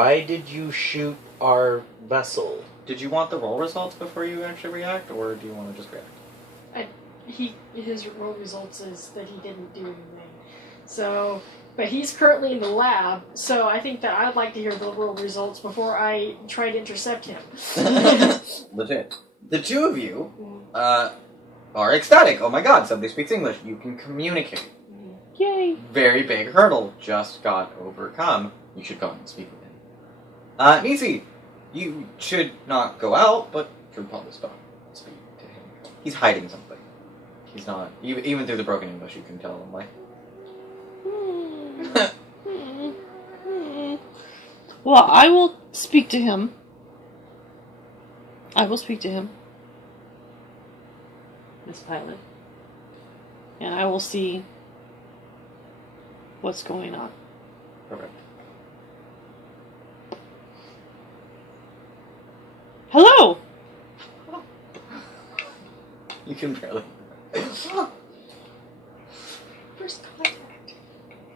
why did you shoot our vessel? Did you want the roll results before you actually react, or do you want to just react? His roll results is that he didn't do anything. So, but he's currently in the lab, so I think that I'd like to hear the roll results before I try to intercept him. Legit. The two of you are ecstatic. Oh my god, somebody speaks English. You can communicate. Yay! Very big hurdle just got overcome. You should go and speak with him. Nisi, you should not go out, but should probably speak to him. He's hiding something. He's not. Even through the broken English, you can tell him, like. Well, I will speak to him. Miss Pilot. And I will see what's going on. Perfect. Hello! You can barely. First contact.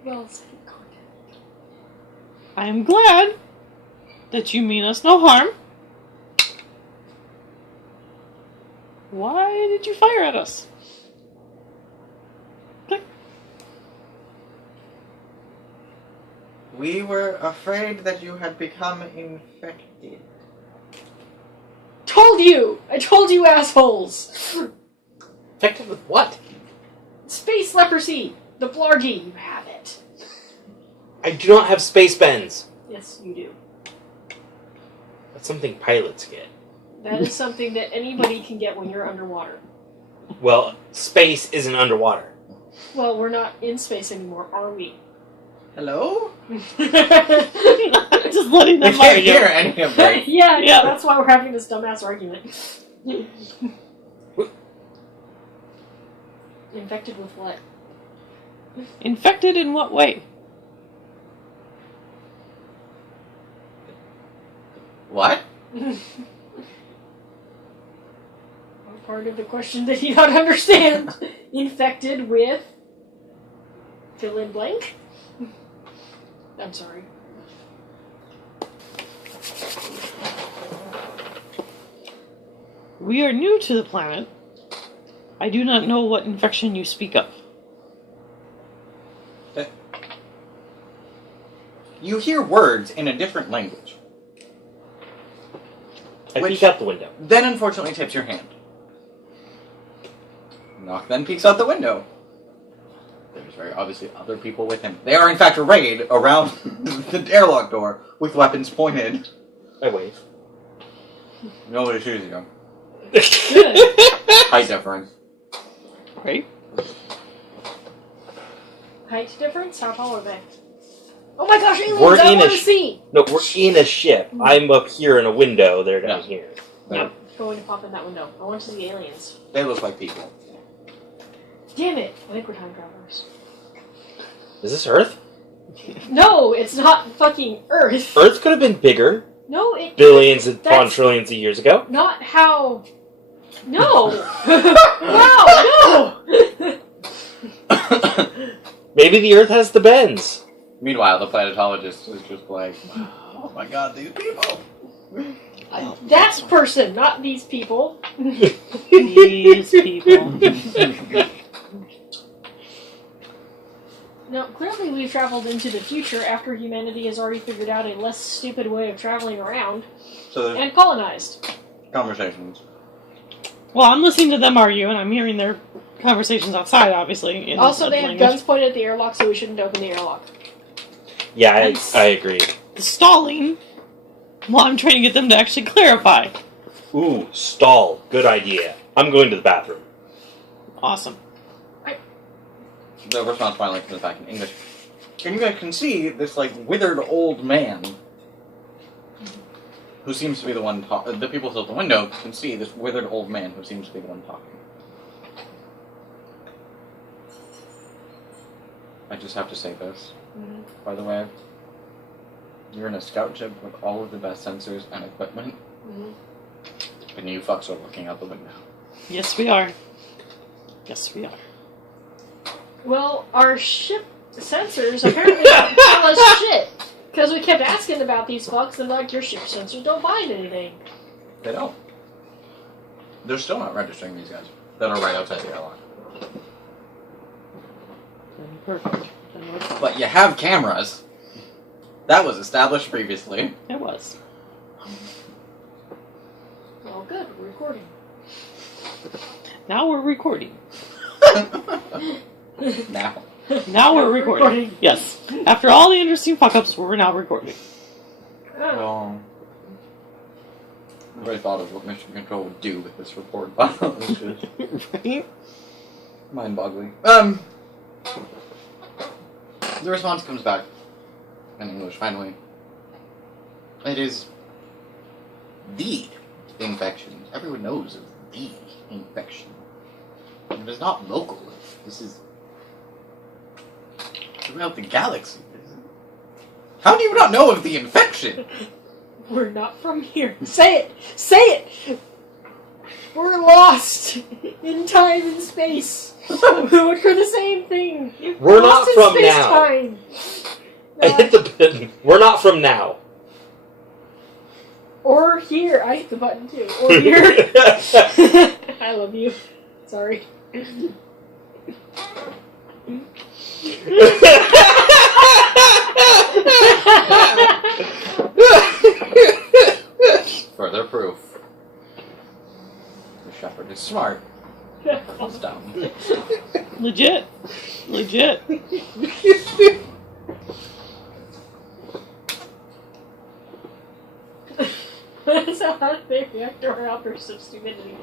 Well, second contact. I am glad that you mean us no harm. Why did you fire at us? Click. We were afraid that you had become infected. Told you! I told you, assholes! Infected with what? Space leprosy! The Blargy, you have it. I do not have space bends. Yes, you do. That's something pilots get. That is something that anybody can get when you're underwater. Well, space isn't underwater. Well, we're not in space anymore, are we? Hello? Just letting I them can't argue. hear any of that. Yeah, that's why we're having this dumbass argument. Infected with what? Infected in what way? What? Part of the question that you don't understand. Infected with... fill in blank? I'm sorry. We are new to the planet. I do not know what infection you speak of. You hear words in a different language. I Which- peek out the window. Then unfortunately tips your hand. Nock then peeks out the window. There's very obviously other people with him. They are in fact arrayed around the airlock door with weapons pointed. I wave. Nobody shoots you. Good. Height difference. Right? Height difference? How tall are they? Oh my gosh, aliens! We're I in want a to see! No, we're in a ship. I'm up here in a window. They're down Yeah. here. I'm going to pop in that window. I want to see aliens. They look like people. Damn it! I think we're time travelers. Is this Earth? No, it's not fucking Earth. Earth could have been bigger. No, it... Billions upon That's- trillions of years ago. Not how... No! Wow, no! Maybe the Earth has the bends. Meanwhile, the planetologist is just like, oh my god, these people. That person, not these people. These people. Now, clearly we've traveled into the future after humanity has already figured out a less stupid way of traveling around So there's and colonized. conversations. Well, I'm listening to them argue, and I'm hearing their conversations outside, obviously. In Also, a they have language. guns pointed at the airlock, so we shouldn't open the airlock. Yeah, Nice. I agree. Stalling. Well, I'm trying to get them to actually clarify. Ooh, stall. Good idea. I'm going to the bathroom. Awesome. The response finally comes back in English. And you guys can see this, like, withered old man who seems to be the one talking. The people still at the window can see this withered old man who seems to be the one talking. I just have to say this, by the way. You're in a scout ship with all of the best sensors and equipment, and you fucks are looking out the window. Yes, we are. Yes, we are. Well, our ship sensors apparently don't tell us shit. Because we kept asking about these fucks, and like, your ship sensors don't find anything. They don't. They're still not registering these guys that are right outside the airlock. Perfect. But you have cameras. That was established previously. It was. Well, good. We're recording. Now we're recording. Now. Now we're recording. Yes. After all the interesting fuck-ups, we're now recording. Well, I really thought of what Mission Control would do with this report file. Which is Right? mind-boggling. The response comes back in English, finally. It is the infection. Everyone knows of the infection. It is not local. This is throughout the galaxy. How do you not know of the infection? We're not from here. Say it! Say it! We're lost in time and space. We're the same thing. We're Lost not in from now. space-time. I hit the button. We're not from now. Or here. I hit the button too. Or here. I love you. Sorry. Further proof. The Shepard is smart. It's dumb. Legit. Legit. That's how they react to our outbursts of stupidity.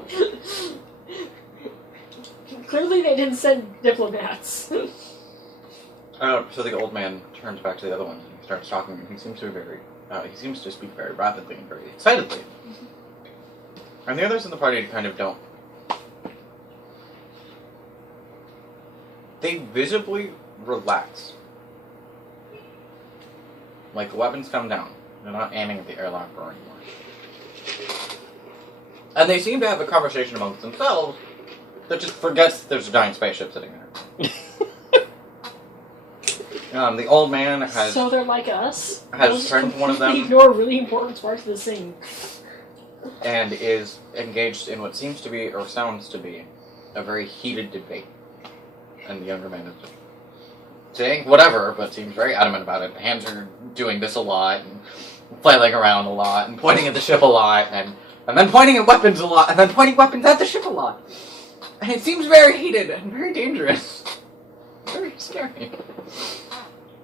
Clearly they didn't send diplomats. So the old man turns back to the other one and he starts talking, and he seems to speak very rapidly and very excitedly. And the others in the party kind of don't. They visibly relax. Like the weapons come down. They're not aiming at the airlock door anymore. And they seem to have a conversation amongst themselves that just forgets that there's a giant spaceship sitting there. The old man has... So they're like us? has turned to one of them. They ignore really important parts of the scene. And is engaged in what seems to be, or sounds to be, a very heated debate. And the younger man is just saying whatever, but seems very adamant about it. Hands are doing this a lot, and flailing around a lot, and pointing at the ship a lot, and then pointing at weapons a lot, and then pointing weapons at the ship a lot. And it seems very heated and very dangerous. Very scary.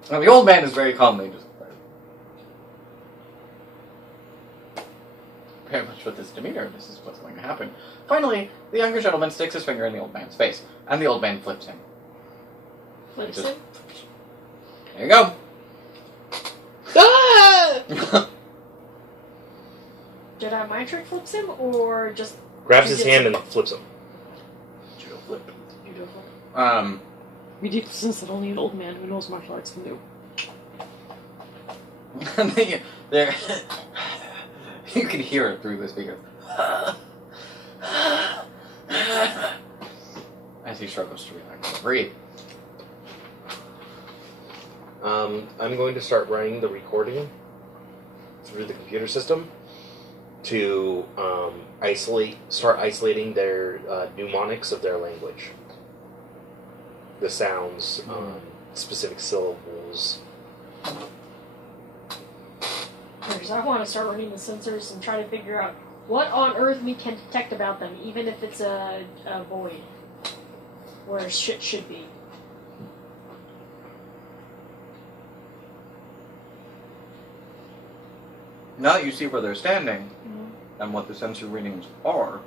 And the old man is very calmly just... very much with this demeanor, this is what's going to happen. Finally, the younger gentleman sticks his finger in the old man's face, and the old man flips him. Flips Just- him? There you go. Jedi mind trick flips him, or just... Grabs his hand and flips him. Judo flip. Beautiful. Ridiculousness that only an old man who knows martial arts can do. There, you can hear it through the speaker. As he struggles to breathe. I'm going to start running the recording through the computer system to start isolating their mnemonics of their language. The sounds, specific syllables. Because I want to start running the sensors and try to figure out what on earth we can detect about them, even if it's a void. Where shit should be. Now that you see where they're standing, and what the sensor readings are,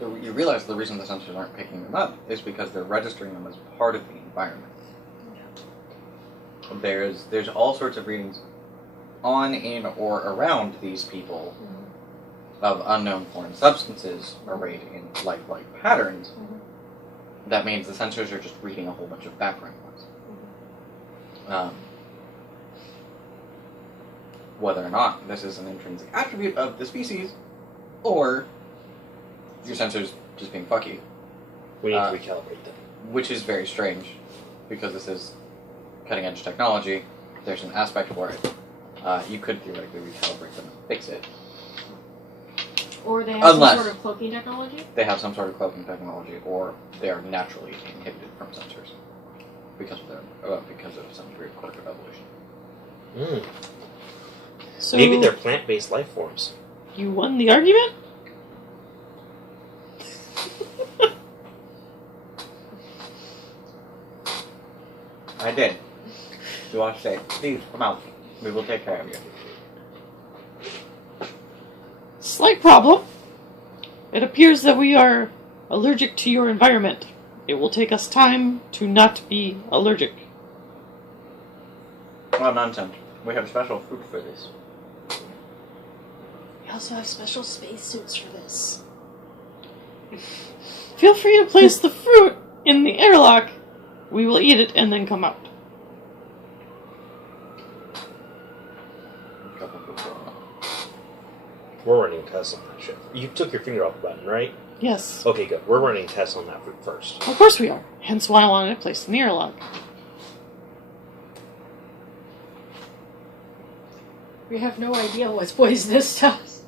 you realize the reason the sensors aren't picking them up is because they're registering them as part of the environment. There's all sorts of readings on, in, or around these people of unknown foreign substances arrayed in lifelike patterns. That means the sensors are just reading a whole bunch of background noise. Whether or not this is an intrinsic attribute of the species, or your sensors just being fucky. We need to recalibrate them. Which is very strange, because this is cutting edge technology, there's an aspect for it. You could theoretically recalibrate them and fix it. Or they have Unless- some sort of cloaking technology? They have some sort of cloaking technology, or they are naturally inhibited from sensors because of some degree of quirk of evolution. Mm. So Maybe they're plant-based life forms. you won the argument? I did. You want to say, please come out. We will take care of you. Slight problem. It appears that we are allergic to your environment. It will take us time to not be allergic. Well, nonsense. We have special food for this. We also have special spacesuits for this. Feel free to place the fruit in the airlock. We will eat it and then come out. We're running tests on that shit. You took your finger off the button, right? Yes. Okay, good. We're running tests on that fruit first. Of course we are. Hence why I wanted it placed in the airlock. We have no idea what's poisonous to us.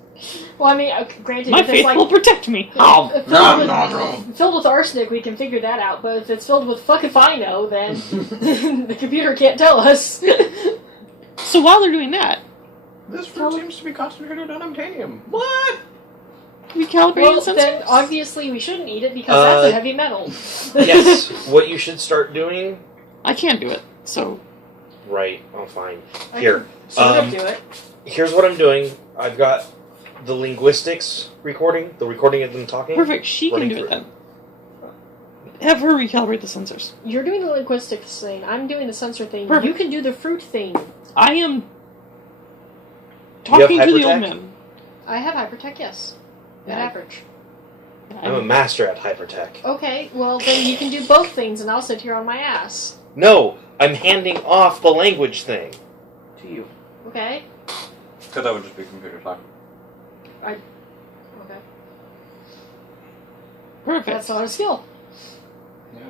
Well, I mean, granted, My if it's faith like will protect me. if filled with arsenic, we can figure that out. But if it's filled with fuck if I know, then the computer can't tell us. So while they're doing that, This fruit seems to be concentrated on unobtainium. What? recalibrating Well, sensors? then obviously we shouldn't eat it because that's a heavy metal. Yes, what you should start doing... I can't do it, so... Right, I'm fine. I Here, can sort of do it. here's what I'm doing. I've got the linguistics recording, the recording of them talking. Perfect, she can Running do it through. then. Have her recalibrate the sensors. You're doing the linguistics thing. I'm doing the sensor thing. Perfect. You can do the fruit thing. I am You talking have to the old hypertext? man. I have hypertech, yes. At Yeah. average. I'm a master at hypertech. Okay, well then you can do both things and I'll sit here on my ass. No, I'm handing off the language thing to you. Okay? Because that would just be computer talk. Okay. Perfect. That's not a skill. Yeah.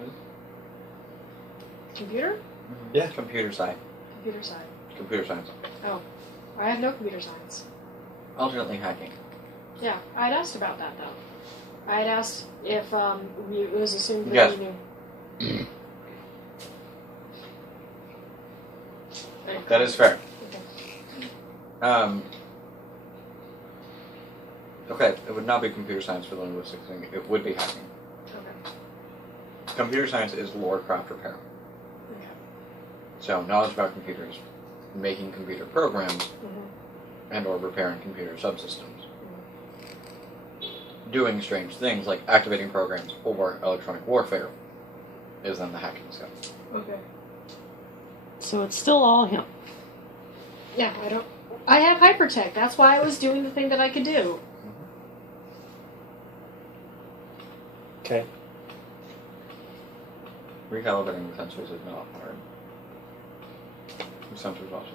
Computer? Yeah. Computer side. Computer side. Computer science. Oh. I have no computer science. Alternately hacking. Yeah, I'd asked about that though. I'd asked if it was assumed that Yes. you knew. That is fair. Okay. Okay, it would not be computer science for the linguistics thing. It would be hacking. Okay. Computer science is lore, craft, repair. Okay. So knowledge about computers, making computer programs, Mhm. and or repairing computer subsystems. Doing strange things like activating programs or electronic warfare is then the hacking stuff. Okay. So it's still all him. Yeah, I have hypertech. That's why I was doing the thing that I could do. Okay. Recalibrating the sensors is not hard. The sensors also.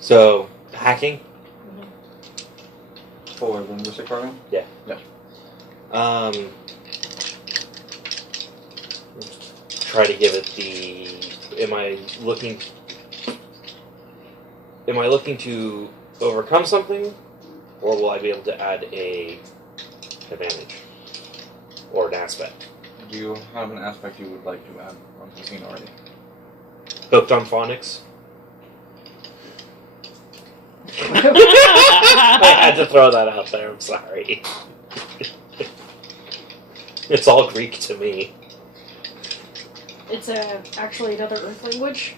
So, hacking? For the linguistic program? Yeah. Yes. Try to give it the... Am I looking to overcome something? Or will I be able to add a advantage? Or an aspect? Do you have an aspect you would like to add onto the scene already? Hooked on phonics? I had to throw that out there, I'm sorry. It's all Greek to me. It's actually another Earth language.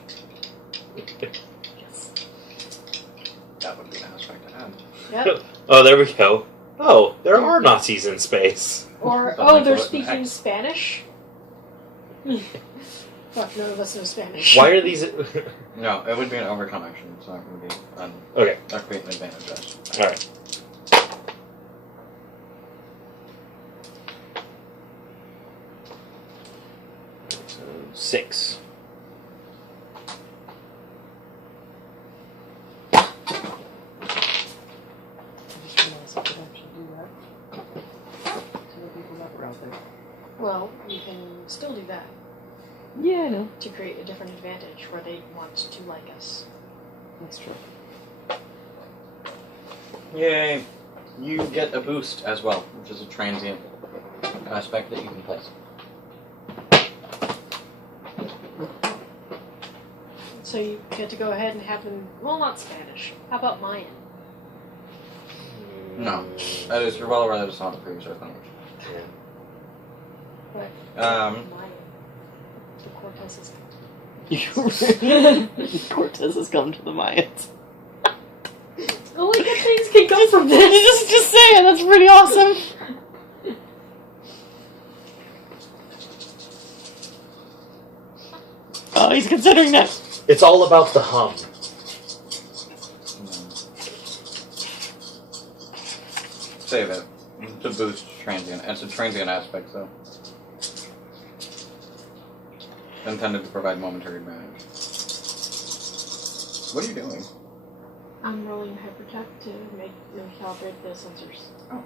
That would be an aspect to add. Yep. Oh, there we go. Oh, there are Nazis in space. Or Something they're for it. speaking Spanish. Fuck, none of us know Spanish. Why are these... No, it would be an overcome action. It's not going to be Okay, not create an advantage. Yes. alright. So, 6. I just realized I could actually do that. To the people that were out there. Well, you can still do that. Yeah, I know. to create a different advantage where they want to like us. That's true. Yay! You get a boost as well, which is a transient aspect that you can place. So you get to go ahead and have them. Well, not Spanish. How about Mayan? No. That is, you're well aware that it's not the previous Earth language. What? Um, Mayan. The Cortez is. Cortez has come to the Mayans. Only good things can come from this. Just saying, that's pretty awesome. Oh, he's considering that. It's all about the hum. Save it. To boost transient. It's a transient aspect, so. Intended to provide momentary advantage. What are you doing? I'm rolling hypertech to make them calibrate the sensors. Oh,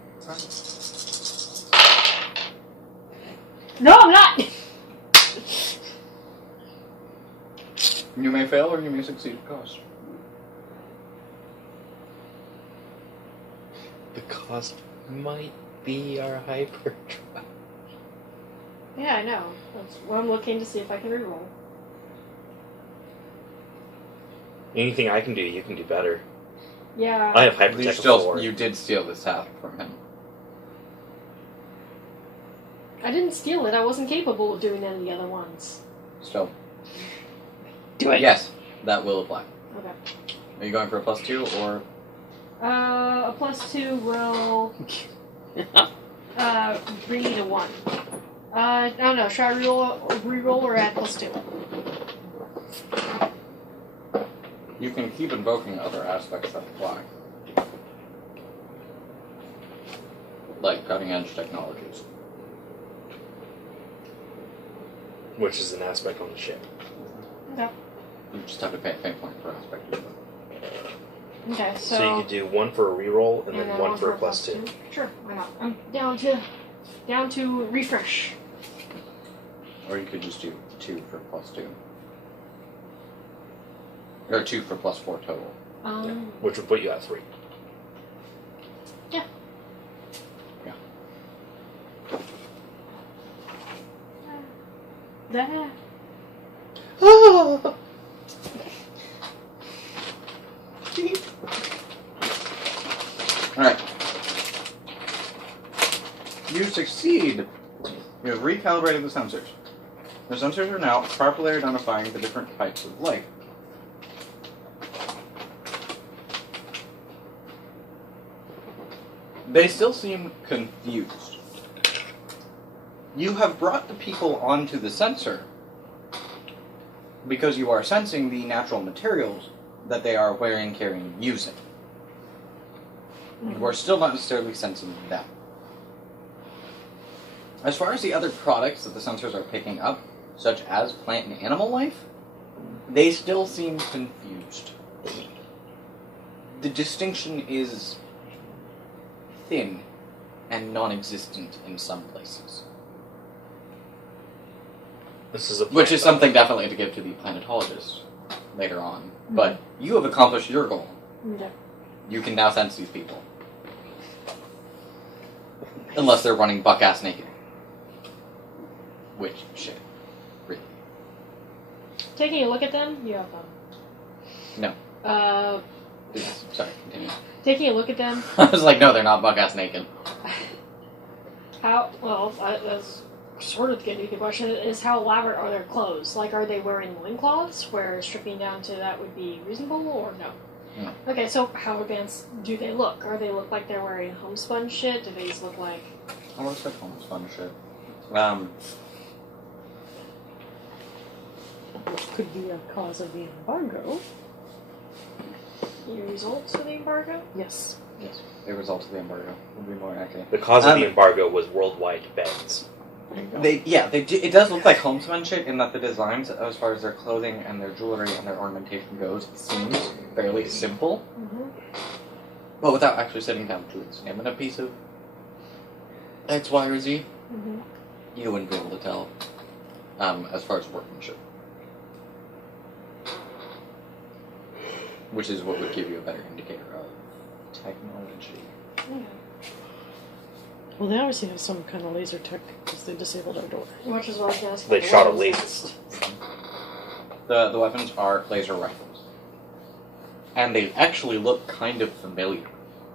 No, I'm not! you may fail or you may succeed at cost. The cost might be our hyperdrive. Yeah, I know. That's what I'm looking to see if I can reroll. Anything I can do, you can do better. Yeah. I have hypertech before. You did steal this task from him. I didn't steal it. I wasn't capable of doing any of the other ones. Still. Do it. Yes, that will apply. Okay. Are you going for a +2 or? A +2 will bring me to 1. I don't know. Should I reroll or add +2? You can keep invoking other aspects that apply. Like cutting edge technologies. Which is an aspect on the ship. Okay. You just have to pay a pain point per aspect. Okay, So you could do 1 for a reroll and then 1 for a +2. Sure, why not? I'm down to refresh. Or you could just do 2 for +2. Or 2 for +4 total. Which would put you at 3. Yeah. Yeah. That. Oh! Alright. You succeed. You have recalibrated the sensors. The sensors are now properly identifying the different types of life. They still seem confused. You have brought the people onto the sensor because you are sensing the natural materials that they are wearing, carrying, using. You are still not necessarily sensing them. As far as the other products that the sensors are picking up, such as plant and animal life, they still seem confused. The distinction is thin and non-existent in some places. This is a Which is something definitely to give to the planetologists later on. But you have accomplished your goal. Okay. You can now sense these people. Unless they're running buck-ass naked. Which, shit. Really. Taking a look at them, you have them. No. Yes, sorry, continue. Taking a look at them. I was like, no, they're not buck-ass naked. That's sort of getting to the question, is how elaborate are their clothes? Like, are they wearing loincloths, where stripping down to that would be reasonable, or no? No. Okay, so how advanced do they look? Are they look like they're wearing homespun shit? Do they just look like... Oh, looks like homespun shit. Which could be a cause of the embargo. The results of the embargo? Yes. Yes, the result of the embargo would be more accurate. The cause of the embargo was worldwide bans. It does look like homespun shit in that the designs, as far as their clothing and their jewelry and their ornamentation goes, seems fairly simple. Mm-hmm. But without actually sitting down to examine a piece of X, Y, or Z, Mm-hmm. you wouldn't be able to tell. as far as workmanship. Which is what would give you a better indicator of technology. Yeah. Well, they obviously have some kind of laser tech because they disabled our door. Which is what I was going to ask. They about the shot a weapons. laser. The weapons are laser rifles. And they actually look kind of familiar.